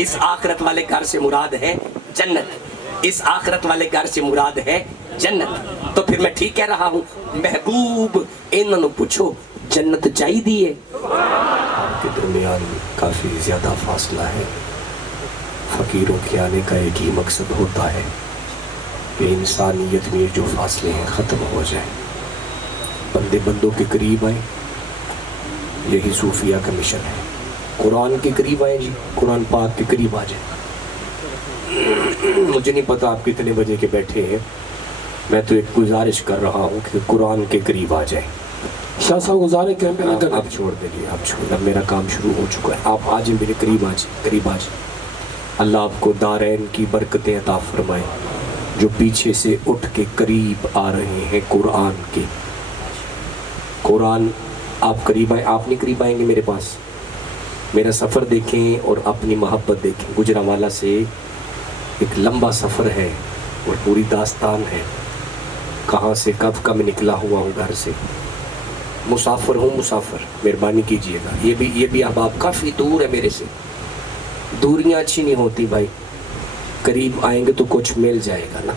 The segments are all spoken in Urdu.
اس آخرت والے گھر سے مراد ہے جنت، اس آخرت والے گھر سے مراد ہے جنت۔ تو پھر میں ٹھیک کہہ رہا ہوں، محبوب انہوں پوچھو جنت چاہی دیئے کے درمیان کافی زیادہ فاصلہ ہے۔ فقیروں کے آنے کا ایک ہی مقصد ہوتا ہے کہ انسانیت میں جو فاصلے ہیں ختم ہو جائیں، بندے بندوں کے قریب آئیں۔ یہی صوفیہ کا مشن ہے، قرآن کے قریب آئیں جی، قرآن پاک کے قریب آ جائیں۔ مجھے نہیں پتا آپ کتنے بجے کے بیٹھے ہیں، میں تو ایک گزارش کر رہا ہوں کہ قرآن کے قریب آ جائیں۔ شاہ صاحب گزارے کیمپے نہ کریں، آپ چھوڑ دیجیے، آپ چھوڑ، اب میرا کام شروع ہو چکا ہے، آپ آ جائیں میرے قریب، آ جائیں قریب آ جائیں۔ اللہ آپ کو دارین کی برکتیں عطا فرمائے، جو پیچھے سے اٹھ کے قریب آ رہے ہیں قرآن کے۔ قرآن آپ قریب آئیں، آپ نہیں قریب آئیں گے میرے پاس، میرا سفر دیکھیں اور اپنی محبت دیکھیں۔ گجرانوالہ سے ایک لمبا سفر ہے اور پوری داستان ہے، کہاں سے کب میں نکلا ہوا ہوں گھر سے، مسافر ہوں، مسافر، مہربانی کیجئے گا۔ یہ بھی احباب کافی دور ہے میرے سے، دوریاں اچھی نہیں ہوتی بھائی، قریب آئیں گے تو کچھ مل جائے گا نا۔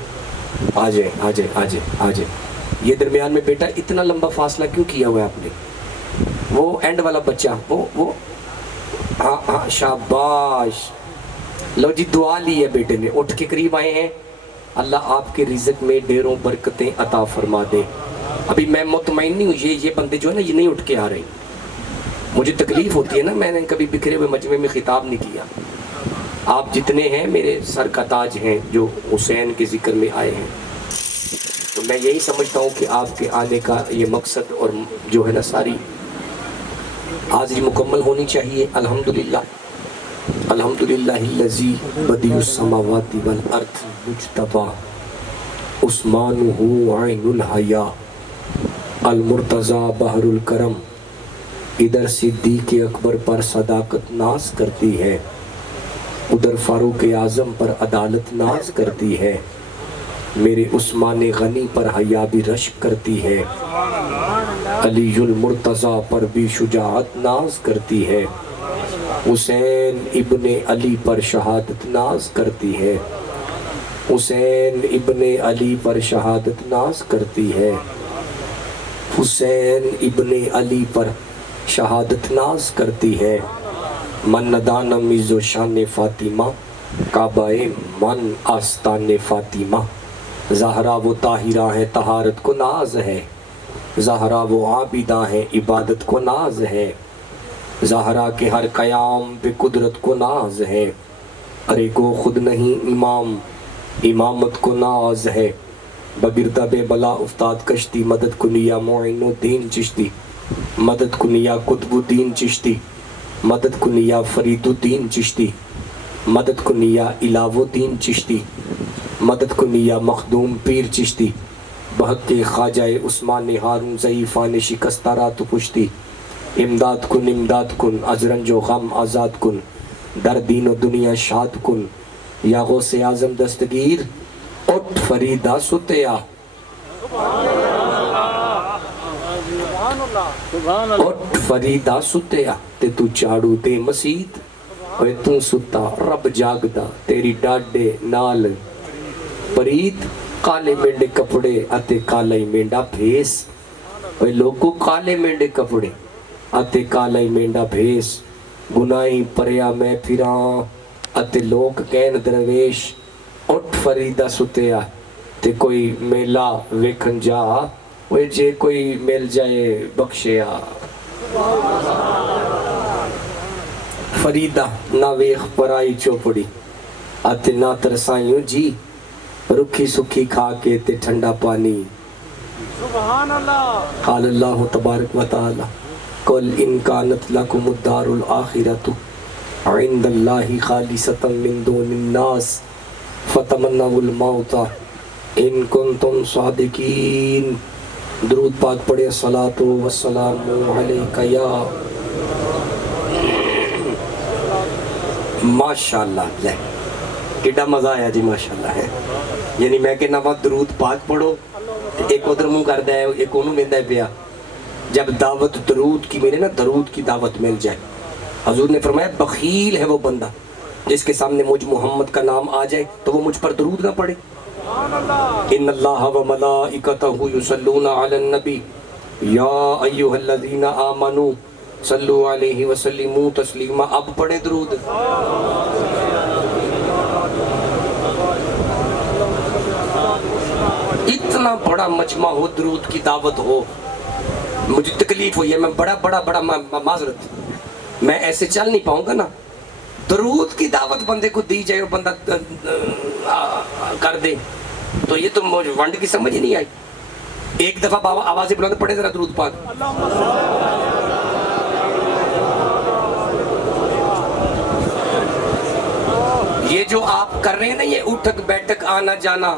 آ جائیں آ جائیں آ جائیں آ جائیں۔ یہ درمیان میں بیٹا اتنا لمبا فاصلہ کیوں کیا ہوا ہے آپ نے؟ وہ اینڈ والا بچہ، وہ ہاں ہاں شاباش، لو جی دعا لی ہے بیٹے نے، اٹھ کے قریب آئے ہیں۔ اللہ آپ کے رزق میں ڈھیروں برکتیں عطا فرما دے۔ ابھی میں مطمئن نہیں ہوں، یہ بندے جو ہے نا یہ نہیں اٹھ کے آ رہے، مجھے تکلیف ہوتی ہے نا، میں نے کبھی بکھرے ہوئے مجمع میں خطاب نہیں کیا۔ آپ جتنے ہیں میرے سر کا تاج ہیں جو حسین کے ذکر میں آئے ہیں، تو میں یہی سمجھتا ہوں کہ آپ کے آنے کا یہ مقصد اور جو ہے نا ساری حاضری مکمل ہونی چاہیے۔ الحمدللہ الحمدللہ الذی بدیع السماوات والارض مجتبی عثمانہ عین الحیا المرتضی بحر الکرم۔ ادھر صدیق اکبر پر صداقت ناز کرتی ہے، ادھر فاروق اعظم پر عدالت ناز کرتی ہے، میرے عثمان غنی پر حیا بھی رشک کرتی ہے، علی المرتضی پر بھی شجاعت ناز کرتی ہے، حسین ابن علی پر شہادت ناز کرتی ہے، حسین ابن علی پر شہادت ناز کرتی ہے، حسین ابن علی پر شہادت ناز کرتی ہے۔ من ندان میز و شان فاطمہ کعبہ من آستان فاطمہ۔ زہرا وہ طاہرہ ہے طہارت کو ناز ہے، زہرا وہ عابدہ ہے عبادت کو ناز ہے، زہرا کے ہر قیام پہ قدرت کو ناز ہے، ارے کو خود نہیں امام امامت کو ناز ہے، بگردہ بے بلا افتاد کشتی مدد کنیا معین الدین چشتی، مدد کنیا قطب الدین چشتی، مدد کنیا فرید الدین چشتی، مدد کنیا الہ الدین چشتی، مدد کنیا مخدوم پیر چشتی، بحق کے خواجہ عثمان ہارون ضعیفان شکستہ رات پشتی، امداد کن ازرنج و غم آزاد کن، در دین و دنیا شاد کن، یا غوث اعظم دستگیر اٹھ فریدہ ستیا، اٹھ فریدہ ستیا، تے تو چاڑو دے مسید اوے تو ستا رب جاگدا تیری ڈاڈے نال، پرید کالے مینڈے کپڑے اتے کالا ہی مینڈا بھیس، اوے لوگو کالے مینڈے کپڑے اتے کالا ہی مینڈا بھیس، گناہی پریا میں پھراں اتے لوگ کہن درویش، اٹھ فریدہ ستیا، تے کوئی میلا ویکھن جا اوے جے کوئی مل جائے بخشیا، فریدہ نہ ویخ پرائی چوپڑی اتے نہ ترسائیوں جی، رکھی سکھی کھا کے تے ٹھنڈا پانی۔ سبحان اللہ۔ قال اللہ تبارک و تعالی قل ان کانت لکم الدار الاخرۃ عند اللہ خالصۃ من دون الناس فتمنوا الموت ان کنتم صادقین۔ درود پاک پڑھے، الصلاۃ والسلام علیک یا ماشاءاللہ۔ لے کڈا مزہ آیا جی، ماشاءاللہ ہے، یعنی میں کہ نہ درود پاک پڑھو ایک ادھر منہ کر دے ایک انہوں مندہ پیا، جب دعوت درود کی ملے نا، درود کی دعوت مل جائے۔ حضور نے فرمایا بخیل ہے وہ بندہ جس کے سامنے مجھ محمد کا نام آ جائے تو وہ مجھ پر درود نہ پڑے. ان اللہ و ملائکتہ یصلون علی النبی یا ایھا الذین آمنوا صلوا علیہ وسلموا تسلیما. اب پڑھیں درود. اتنا بڑا مجمع ہو, درود کی دعوت ہو, مجھے تکلیف ہوئی ہے, میں بڑا معذرت, میں ایسے چل نہیں پاؤں گا نا. درود کی دعوت بندے کو دی جائے اور بندہ کر دے تو یہ تو مجھے ونڈ کی سمجھ ہی نہیں آئی. ایک دفعہ بابا آوازیں بلند پڑھے ذرا درود پاک. یہ جو آپ کر رہے ہیں نا, یہ اٹھک بیٹھک آنا جانا,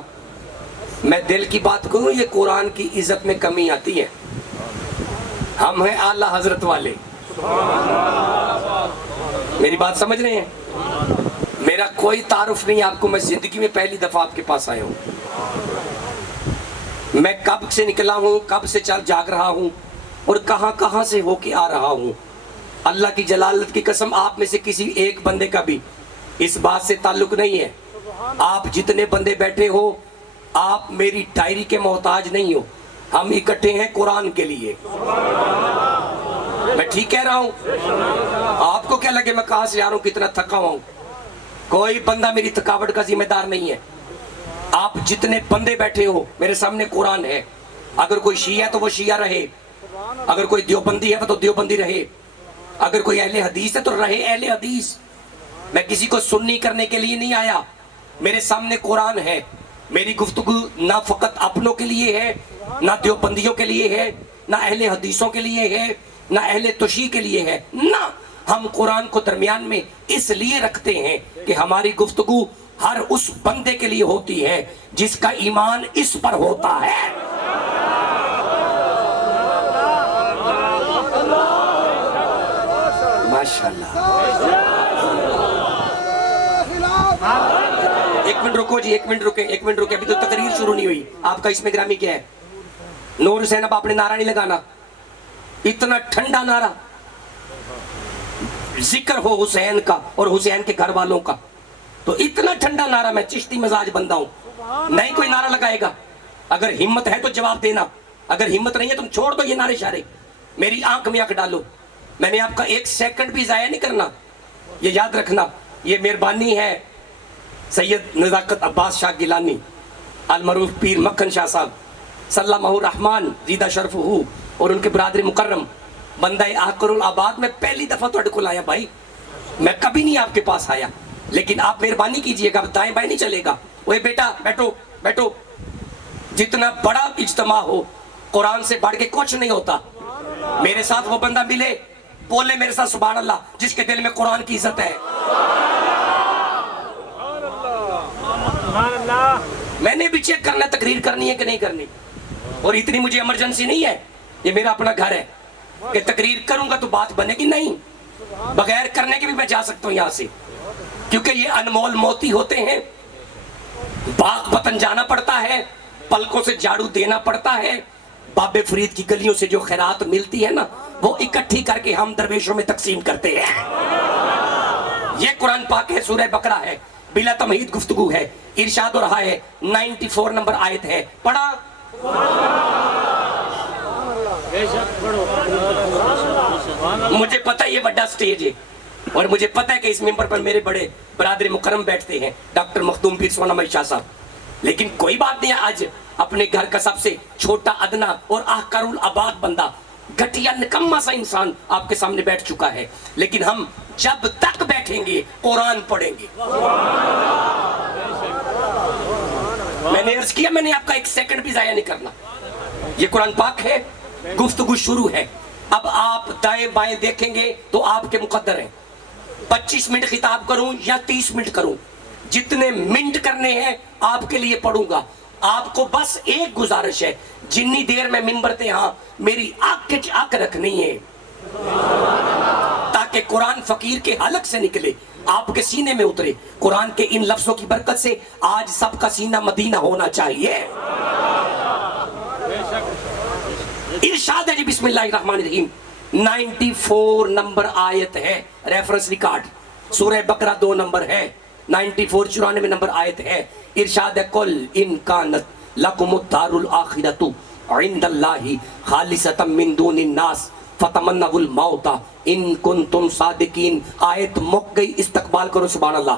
میں دل کی بات کروں, یہ قرآن کی عزت میں کمی آتی ہے. ہم ہیں اعلیٰ حضرت والے, میری بات سمجھ رہے ہیں. میرا کوئی تعارف نہیں آپ کو, میں زندگی میں پہلی دفعہ آپ کے پاس آیا ہوں. میں کب سے نکلا ہوں, کب سے چل جاگ رہا ہوں, اور کہاں سے ہو کے آ رہا ہوں. اللہ کی جلالت کی قسم, آپ میں سے کسی ایک بندے کا بھی اس بات سے تعلق نہیں ہے. آپ جتنے بندے بیٹھے ہو, آپ میری ڈائری کے محتاج نہیں ہو. ہم اکٹھے ہیں قرآن کے لیے. میں ٹھیک کہہ رہا ہوں؟ آپ کو کیا لگے میں کہاں سے آ رہا ہوں, کتنا تھکا ہوا ہوں؟ کوئی بندہ میری تھکاوٹ کا ذمہ دار نہیں ہے. آپ جتنے بندے بیٹھے ہو, میرے سامنے قرآن ہے. اگر کوئی شیعہ ہے تو وہ شیعہ رہے, اگر کوئی دیوبندی ہے تو دیوبندی رہے, اگر کوئی اہل حدیث ہے تو رہے اہل حدیث. میں کسی کو سنی کرنے کے لیے نہیں آیا. میرے سامنے قرآن ہے. میری گفتگو نہ فقط اپنوں کے لیے ہے, نہ دیوبندیوں کے لیے ہے, نہ اہل حدیثوں کے لیے ہے, نہ اہل تشیع کے لیے ہے. نہ, ہم قرآن کو درمیان میں اس لیے رکھتے ہیں کہ ہماری گفتگو ہر اس بندے کے لیے ہوتی ہے جس کا ایمان اس پر ہوتا ہے. ماشاءاللہ. ایک منٹ رکو جی, ایک منٹ رکے, ابھی تو تقریر شروع نہیں ہوئی. آپ کا اس میں گرامی کیا ہے؟ نور حسین, اب آپ نے نعرہ نہیں لگانا. اتنا ٹھنڈا نعرہ, ذکر ہو حسین کا اور حسین کے گھر والوں کا, تو اتنا ٹھنڈا نعرہ. میں چشتی مزاج بندہ ہوں, نہیں کوئی نعرہ لگائے گا. اگر ہمت ہے تو جواب دینا, اگر ہمت نہیں ہے تم چھوڑ دو یہ نعرے شارے. میری آنکھ میں آنکھ ڈالو, میں نے آپ کا ایک سیکنڈ بھی ضائع نہیں کرنا. یہ یاد رکھنا, یہ مہربانی ہے سید نزاکت عباس شاہ گیلانی المعروف پیر مکھن شاہ صاحب سلمہ الرحمن زیدہ شرف ہو, اور ان کے برادر مکرم بندہ آکر الآباد. میں پہلی دفعہ تھوڑے کو آیا بھائی, میں کبھی نہیں آپ کے پاس آیا, لیکن آپ مہربانی کیجئے گا, دائیں بائیں نہیں چلے گا. اوے بیٹا بیٹھو. جتنا بڑا اجتماع ہو, قرآن سے بڑھ کے کچھ نہیں ہوتا. میرے ساتھ وہ بندہ ملے, بولے میرے ساتھ سبحان اللہ, جس کے دل میں قرآن کی عزت ہے. میں نے بھی چیک کرنا تقریر کرنی ہے کہ نہیں کرنی, اور اتنی مجھے ایمرجنسی نہیں ہے. یہ میرا اپنا گھر ہے کہ تقریر کروں گا تو بات بنے گی, نہیں بغیر کرنے کے بھی میں جا سکتا ہوں یہاں سے, کیونکہ یہ انمول موتی ہوتے ہیں. باغ وطن جانا پڑتا ہے, پلکوں سے جھاڑو دینا پڑتا ہے. باب فرید کی گلیوں سے جو خیرات ملتی ہے نا, وہ اکٹھی کر کے ہم درویشوں میں تقسیم کرتے ہیں. یہ قرآن پاک ہے, سورہ بقرہ ہے, بلا تمہید گفتگو ہے. ارشاد ہو رہا ہے, 94 نمبر آیت ہے, پڑھا. مجھے پتہ یہ بڑا سٹیج ہے, اور مجھے پتہ ہے کہ اس ممبر پر میرے بڑے برادر مکرم بیٹھتے ہیں, ڈاکٹر مخدوم پیر سونا مئی شاہ صاحب. لیکن کوئی بات نہیں, آج اپنے گھر کا سب سے چھوٹا ادنا اور آکر الآباد بندہ, گھٹیا نکما سا انسان آپ کے سامنے بیٹھ چکا ہے. لیکن ہم جب تک بیٹھیں گے قرآن پڑھیں گے. میں نے عرض کیا, میں نے آپ کا ایک سیکنڈ بھی ضائع نہیں کرنا. یہ قرآن پاک ہے, گفتگو شروع ہے. اب آپ دائیں بائیں دیکھیں گے تو آپ کے مقدر ہیں. 25 منٹ خطاب کروں یا 30 منٹ کروں, جتنے منٹ کرنے ہیں آپ کے لیے پڑھوں گا. آپ کو بس ایک گزارش ہے, جنی دیر میں منبر تے ہاں میری آنکھ رکھنی ہے, تاکہ قرآن فقیر کے حلق سے نکلے, آپ کے سینے میں اترے. قرآن کے ان لفظوں کی برکت سے آج سب کا سینہ مدینہ ہونا چاہیے. ارشاد ہے جی, بسم اللہ الرحمن الرحیم, 94 نمبر آیت ہے, ریفرنس ریکارڈ. سورہ بقرہ 2 نمبر ہے 94 94 نمبر آیت ہے ارشاد ہے قل ان کانت لکم الدار الاخرۃ عند اللہ خالصۃ من دون الناس فتمنوا الموت ان کنتم صادقین. آیت مک گئی. استقبال کرو سبحان اللہ.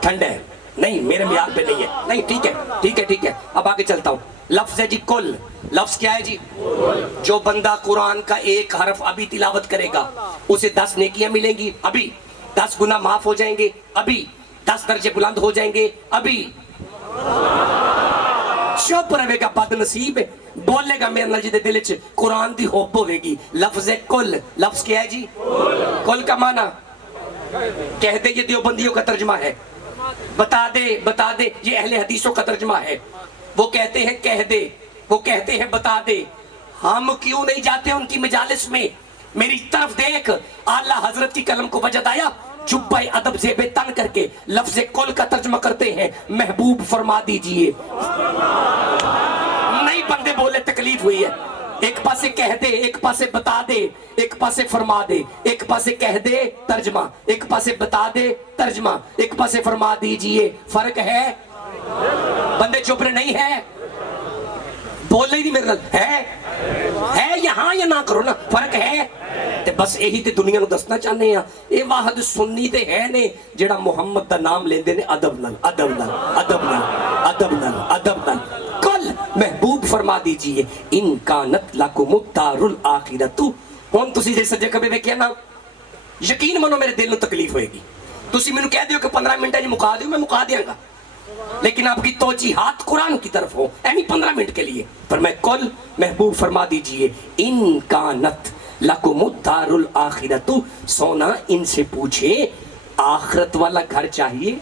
ٹھنڈ ہے نہیں میرے معیار پہ نہیں ہے. نہیں ٹھیک ہے ٹھیک ہے ٹھیک ہے. اب آگے چلتا ہوں. لفظ ہے جی کل. لفظ کیا ہے جی؟ جو بندہ قرآن کا ایک حرف ابھی تلاوت کرے گا اسے 10 نیکیاں ملیں گی ابھی, 10 گناہ معاف ہو جائیں گے ابھی, 10 درجے بلند ہو جائیں گے ابھی. چپ رہے گا بد نصیب بولے گا میرے نال جی دے دل وچ قرآن دی حب ہوے گی. لفظ ہے کل. لفظ کیا ہے جی؟ کل کا معنی کہہ دے, یہ دیوبندیوں کا ترجمہ ہے. بتا دے یہ اہل حدیثوں کا ترجمہ ہے. وہ کہتے ہیں کہہ دے, وہ کہتے ہیں بتا دے. ہم کیوں نہیں جاتے ان کی مجالس میں؟ میری طرف دیکھ. اعلیٰ حضرت کی قلم کو وجد آیا جبہ ادب زیب تن کر کے لفظ کل کا ترجمہ کرتے ہیں محبوب فرما دیجئے. نہیں بندے بولے تکلیف ہوئی ہے. ایک پاسے کہہ دے, ایک پاسے بتا دے, ایک پاسے فرما دے, ایک پاسے کہہ دے ترجمہ, ایک پاسے بتا دے ترجمہ, ایک پاسے فرما دیجئے. فرق ہے؟ بندے چپ رہے نہیں ہے, بول نہیں میرے نال ہے یہاں یا نہ کرو نا. فرق ہے تے بس یہی تے دنیا نو دسنا چاہنے ہیں. اے واحد سنی تے ہے نے جڑا محمد دا نام لیندے نے ادب نال ادب نال ادب نال ادب نال ادب نال. کل محبوب فرما دیجئے ان کانت لکم الدار الاخرۃ. ہن تسی جے سجے کبھی ویکھیا نا یقین منو میرے دل نو تکلیف ہوئے گی. تسی مینوں کہہ دیو کہ 15 منٹ وچ مکا دیو, میں مکا دیاں گا, لیکن آپ کی توجیحات قرآن کی طرف ہو. اینی 15 منٹ کے لیے. پر میں کل محبوب فرما دیجئے ان کانت لکم الدار الاخرۃ. سونا ان سے پوچھے آخرت والا گھر چاہیے؟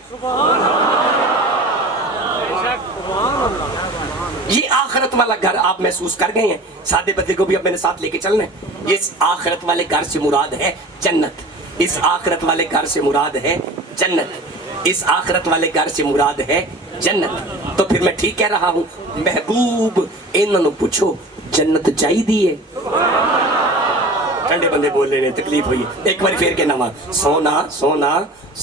یہ آخرت والا گھر آپ محسوس کر گئے ہیں. سادے بندے کو بھی اب میں نے ساتھ لے کے چلنا ہے. اس آخرت والے گھر سے مراد ہے جنت. اس آخرت والے گھر سے مراد ہے جنت. اس آخرت والے گھر سے مراد ہے جنت. تو پھر میں ٹھیک کہہ رہا ہوں. محبوب انہوں پوچھو جنت چاہیے دیئے. ٹھنڈے بندے بول رہے ہیں تکلیف ہوئی. ایک بار پھر کے نام سونا سونا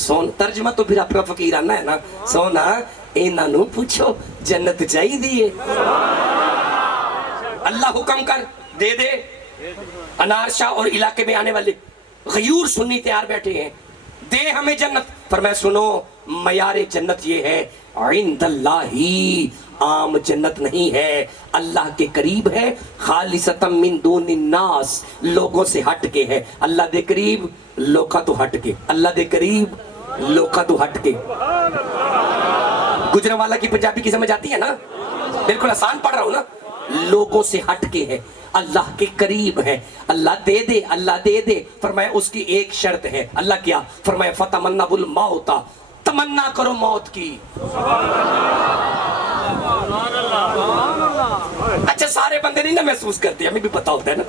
سونا. ترجمہ تو پھر اپنا فقیرانہ ہے نا. سونا انہوں پوچھو جنت چاہیے دیئے. اللہ حکم کر دے دے. انار شاہ اور علاقے میں آنے والے غیور سنی تیار بیٹھے ہیں, دے ہمیں جنت. فرمایا سنو معیار جنت یہ ہے عند اللہ, عام جنت نہیں ہے, اللہ کے قریب ہے. خالصۃ من دون الناس, لوگوں سے ہٹ کے ہے. اللہ دے قریب لوکا تو ہٹ کے. اللہ دے قریب لوکا تو ہٹ کے. گجرانوالا کی پنجابی کی سمجھ آتی ہے نا؟ بالکل آسان پڑھ رہا ہوں نا. لوگوں سے ہٹ کے ہے, اللہ کے قریب ہے. اللہ دے دے, اللہ دے دے. فرمایا اس کی ایک شرط ہے. اللہ کیا؟ فرمایا فتمنوا الموت, تمنا کرو موت کی. اچھا سارے بندے نہیں نا محسوس کرتے, ہمیں بھی پتا ہوتا ہے نا,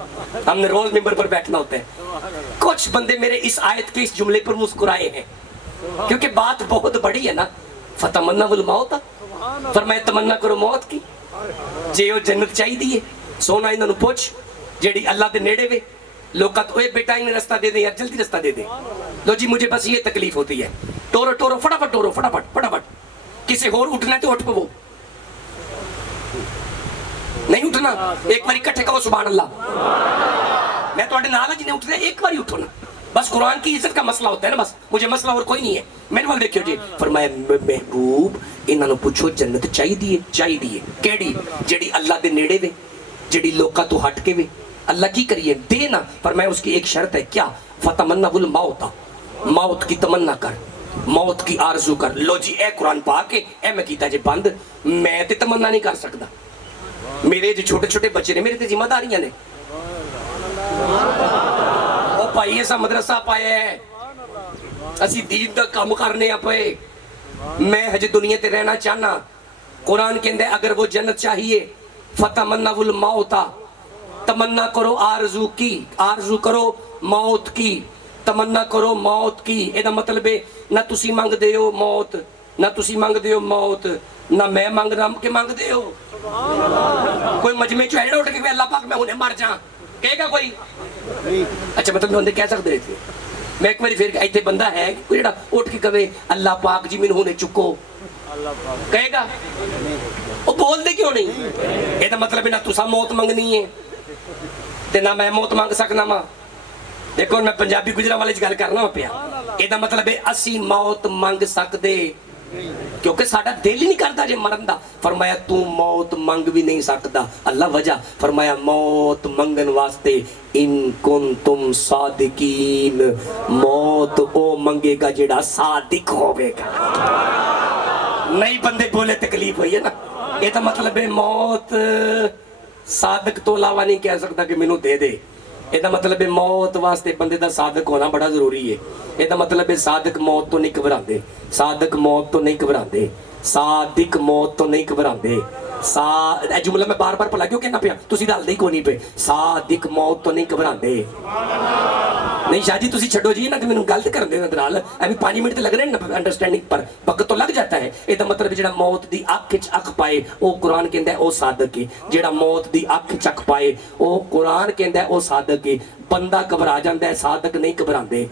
ہم نے روز ممبر پر بیٹھنا ہوتا ہے. کچھ بندے میرے اس آیت کے اس جملے پر مسکرائے ہیں کیونکہ بات بہت بڑی ہے نا. فتمنوا الموت, فرمایا تمنا کرو موت کی. جے وہ جنت چاہی دیئے سونا انہوں پوچھ جیڑی اللہ دے نیڑے وے. لوکا تو اے بیٹا انہیں رستہ دے دے یار, جلدی رستہ دے دے. لو جی مجھے بس یہ تکلیف ہوتی ہے. ٹورو ٹورو فٹافٹ ٹورو فٹافٹ فٹافٹ. کسی اور اٹھنا ہے تو اٹھ پو, نہیں اٹھنا ایک باری کٹھے کہو سبحان اللہ. میں تو اڈے نالا جنہیں اٹھنا ہے ایک باری اٹھو نا. بس قرآن کی عزت کا مسئلہ ہوتا ہے نا, بس مجھے مسئلہ اور کوئی نہیں ہے. میں نے بول دیکھو جی. فرمایا محبوب انہوں پوچھو جنت چاہی دیئے. چاہی دیئے کیڑی؟ جیڑی اللہ دے نیڑے وے, جیڑی لوکا تو ہٹ کے وے. اللہ کی کریے دینا. فرمایا اس کی ایک شرط ہے. کیا؟ فتمنوا الموت, موت کی تمنا کر, موت کی آرزو کر. لو جی اے قرآن پاک اے میں کیتا جے بند, میں تے تمنا نہیں کر سکتا. میرے جو چھوٹے چھوٹے بچے نے میرے تے ذمہ داریاں نے. او بھائی ایسا مدرسہ پایا ہے, اسی دین دا کام کرنے پے. میں ہجے دنیا تے رہنا چاہنا. قرآن کہندے اگر وہ جنت چاہیے فتمنوا الموت, تمنا کرو آرزو کی, آرزو کرو موت کی, تمنا کرو موت کی. اے دا مطلب ہے نہ تسی مانگ دے ہو موت, نہ تسی مانگ دے ہو موت, نہ میں مانگ رہا کہ مانگ دے ہو. کوئی مجمع چو ہیڈ اٹھ کے اللہ پاک میں انہیں مر جاں کہے گا کوئی؟ اچھا مطلب بندے کہہ سکتے تھے میں ایک بار پھر ایتھے بندہ ہے کوئی جڑا اٹھ کے کہے اللہ پاک جی مینوں ہنے چکو کہے گا وہ بول دے کیوں نہیں؟ یہ مطلب نہ تسا موت منگنی ہے تے نہ میں موت منگ سکنا وا. دیکھو میں پنجابی گجرا والے گل کرنا پیا. یہ مطلب ہے اسی موت منگ سکدے کیونکہ ساڈا دل ہی نہیں کرتا جے مرن دا. فرمایا تو موت منگ بھی نہیں سکتا. اللہ وجہ فرمایا موت منگن واسطے ان کنتم صادقین موت او منگے گا جڑا صادق ہوے گا. نہیں بندے بولے تکلیف ہوئی ہے نا. یہ تو مطلب ہے موت صادق تو علاوہ نہیں کہہ سکتا کہ مینوں دے دے. یہ مطلب ہے موت واسطے بندے دا صادق ہونا بڑا ضروری ہے. یہ مطلب ہے صادق موت تو نہیں گھبراندے. صادق موت تو نہیں گھبراندے. صادق موت تو نہیں گھبراندے. جملہ میں بار بار پڑھا کیوں کہنا پیا تسی دلدے ہی کوئی نہیں پہ. صادق موت تو نہیں گھبراندے. نہیں شاہ جی تسی چھڑو جی نا کہ مینوں غلط کر دے نال ابھی 5 منٹ تے لگ رہے ہیں انڈرسٹینڈنگ پر وقت تو لگ جاتا ہے. یہ مطلب جڑا موت دی اکھ وچ اکھ پائے او قرآن کہندا ہے او صادق ہے. جڑا موت دی اکھ وچ اکھ پائے او قرآن کہندا ہے او صادق ہے. بندہ گھبرا جاندا ہے صادق نہیں گھبراندے.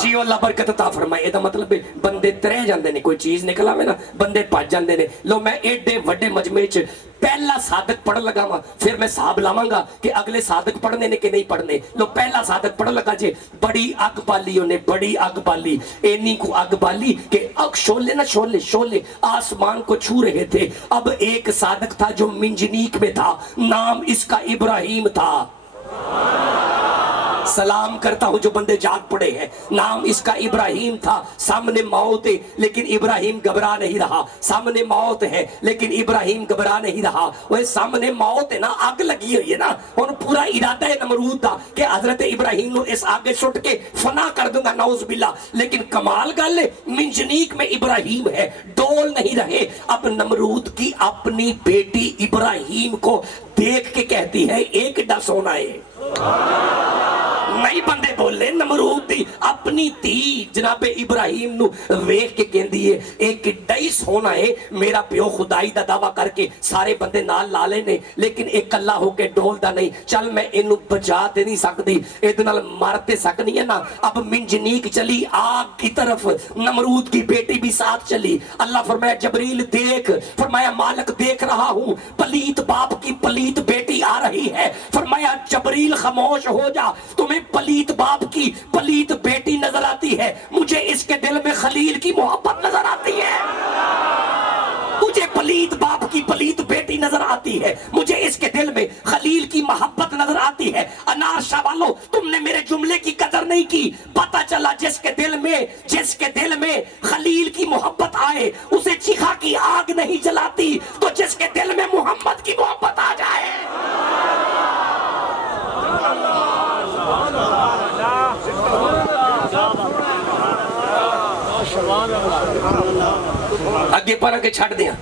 جی اللہ برکت عطا فرمائے. یہ مطلب بندے ترے جاندے نے کوئی چیز نکل آوے نا بندے بھج جاندے نے. لو میں ایڈے وڈے مجمع وچ پہلا صادق پڑھن لگا وا پھر میں حساب لاواں گا کہ اگلے صادق پڑھنے نے کہ نہیں پڑھنے. لو پہلا صادق پڑھن لگا جے بڑی اگ بالی انہیں بڑی اگ بالی اینی کو اگ بالی کہ اگ شولے نہ شولے آسمان کو چھو رہے تھے. اب ایک صادق تھا جو منجنیک میں تھا نام اس کا ابراہیم تھا. سلام کرتا ہوں جو بندے جاگ پڑے ہیں. نام اس کا ابراہیم تھا. سامنے موت ہے لیکن ابراہیم گھبرا نہیں رہا. سامنے موت ہے لیکن ابراہیم گھبرا نہیں رہا. وہ سامنے موت ہے نا آگ لگی ہوئی ہے نا اور پورا ارادہ ہے نمرود تھا کہ حضرت ابراہیم نے اس آگ سٹ کے فنا کر دوں گا نعوذ باللہ. لیکن کمال گل ہے منجنیک میں ابراہیم ہے ڈول نہیں رہے. اب نمرود کی اپنی بیٹی ابراہیم کو دیکھ کے کہتی ہے ایک ڈا سونا ہے. نہیں بندے بولے نمرود دی اپنی تھی جناب ابراہیم نو ویکھ کے کہندی ہے ایک ڈائی سونا ہے. میرا پیو خدائی دا دعویٰ کر کے سارے بندے نال لالے نے لیکن ایک اللہ ہو کے ڈول دا نہیں. چل میں انو بچا تے نہیں سکتی ایدے نال مارتے سکنی ہے نا. اب منجنیک چلی آگ کی طرف نمرود کی بیٹی بھی ساتھ چلی. اللہ فرمایا جبریل دیکھ. فرمایا مالک دیکھ رہا ہوں پلیت باپ کی پلیت بیٹی آ رہی ہے. فرمایا جبریل خاموش ہو جا تمہیں پلیت باپ کی پلیت بیٹی نظر آتی ہے مجھے اس کے دل میں خلیل کی محبت نظر آتی ہے. مجھے پلیت باپ کی پلیت بیٹی نظر آتی ہے مجھے اس کے دل میں خلیل کی محبت نظر آتی ہے. انار شاہ والو تم نے میرے جملے کی قدر نہیں کی. پتہ چلا جس کے دل میں خلیل کی محبت آئے اسے چیخا کی آگ نہیں جلاتی تو جس کے دل میں محمد کی محبت آ جائے. اگے پڑھ کے چھڑ دیا.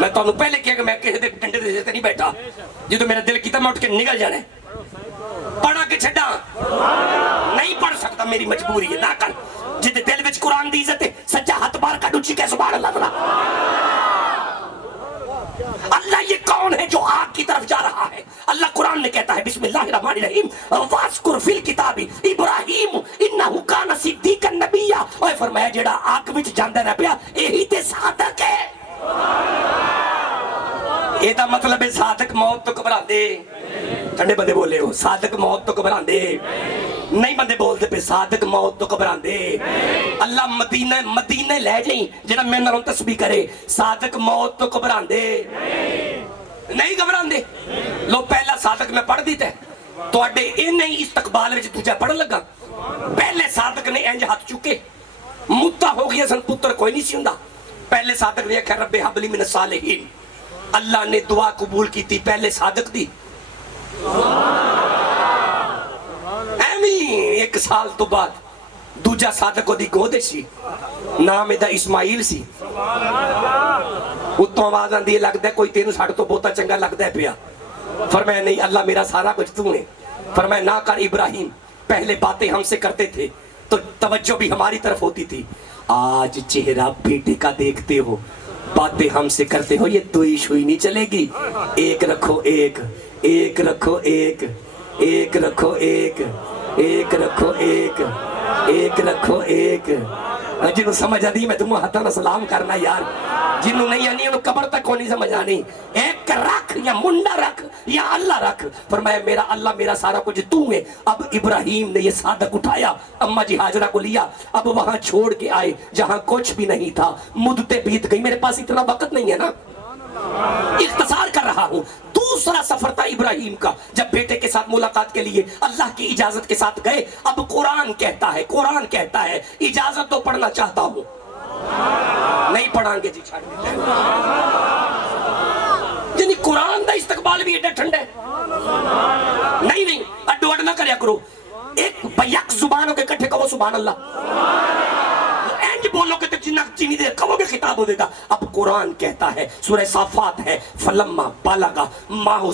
میں تو پہلے کیا کہ میں کسی دے ڈنڈے دے سے نہیں بیٹھا جدو میرا دل کیتا میں اٹھ کے نکل جانے. پڑھا کے چھڑا نہیں پڑھ سکتا میری مجبوری ہے نہ کر. جدے دل وچ قرآن دی عزت ہے سچا ہاتھ بار کا ڈچی کے سبحان اللہ تعالی. اللہ یہ کون ہے جو آگ کی طرف جا رہا ہے؟ اللہ قرآن نے کہتا ہے بسم اللہ الرحمن الرحیم وَاذْكُرْ فِي الْكِتَابِ ابراہیم انہو کان صدیقا نبیّا. اور فرمایا جڑا آگ وچ جاندا نہ پیا یہی تے صادق ہے. یہ دا مطلب ہے صادق موت تو گھبراندے. ٹھنڈے بندے بولے ہو صادق موت تو گھبراندے نہیں. بندے بولتے پہ صادق موت تو گھبراندے. اللہ مدینہ لے جائیں جنہاں میں نرم تسبیح کرے صادق موت تو گھبراندے نہیں گھبراندے. لو پہلا صادق میں پڑھ دیتا ہے تو اڈے انہیں استقبال وچ دوجا پڑھ لگا. پہلے صادق نے انج ہاتھ چکے مدہ ہو گیا سن پتر کوئی نہیں سی ہوندا. پہلے صادق نے کہا رب ہب لی من الصالحین. اللہ نے دعا قبول کی تھی پہلے صادق دی. ایک سال تو بعد دوجا صادق دی گودے سی نام دا اسماعیل سی. اتوں آواز آندی ہے لگتا ہے کوئی تینوں ساڑھ تو بہتا چنگا لگتا ہے پیا. فرمایا نہیں اللہ میرا سارا کچھ تو نے. فرمایا نہ کر ابراہیم پہلے باتیں ہم سے کرتے تھے تو توجہ بھی ہماری طرف ہوتی تھی. آج چہرہ بیٹے کا دیکھتے ہو باتیں ہم سے کرتے ہو یہ دوئی شوئی نہیں چلے گی. ایک رکھو ایک رکھو ایک رکھو ایک ایک رکھو ایک ایک رکھو ایک جنہوں سمجھ آدھی میں تمہیں ہاتھوں سلام کرنا یار جنہوں نہیں آنی انہوں قبر تک کو نہیں سمجھ آنی ایک رکھ یا منڈا رکھ یا اللہ رکھ فرمایا میرا اللہ میرا سارا کچھ تو ہے اب ابراہیم نے یہ صادق اٹھایا اماں جی حاجرہ کو لیا اب وہاں چھوڑ کے آئے جہاں کچھ بھی نہیں تھا مدتیں بیت گئی میرے پاس اتنا وقت نہیں ہے نا اختصار کر رہا ہوں دوسرا سفر تھا ابراہیم کا جب بیٹے کے ساتھ ملاقات کے لیے اللہ کی اجازت کے ساتھ گئے اب قرآن کہتا ہے اجازت تو پڑھنا چاہتا ہوں نہیں پڑھائیں گے جی چھاڑ دیتے ہیں یعنی قرآن دا استقبال بھی ایڈا ٹھنڈا ہے نہیں اڈو اڈ نہ کریا کرو ایک بیک زبانوں کے کٹھے کہو سبحان اللہ اینج بولو کہ تک جنہ چینی دے کہو گے خطاب ہو دے گا اب قرآن کہتا ہے سورہ صافات ہے فلما بالغا ماہ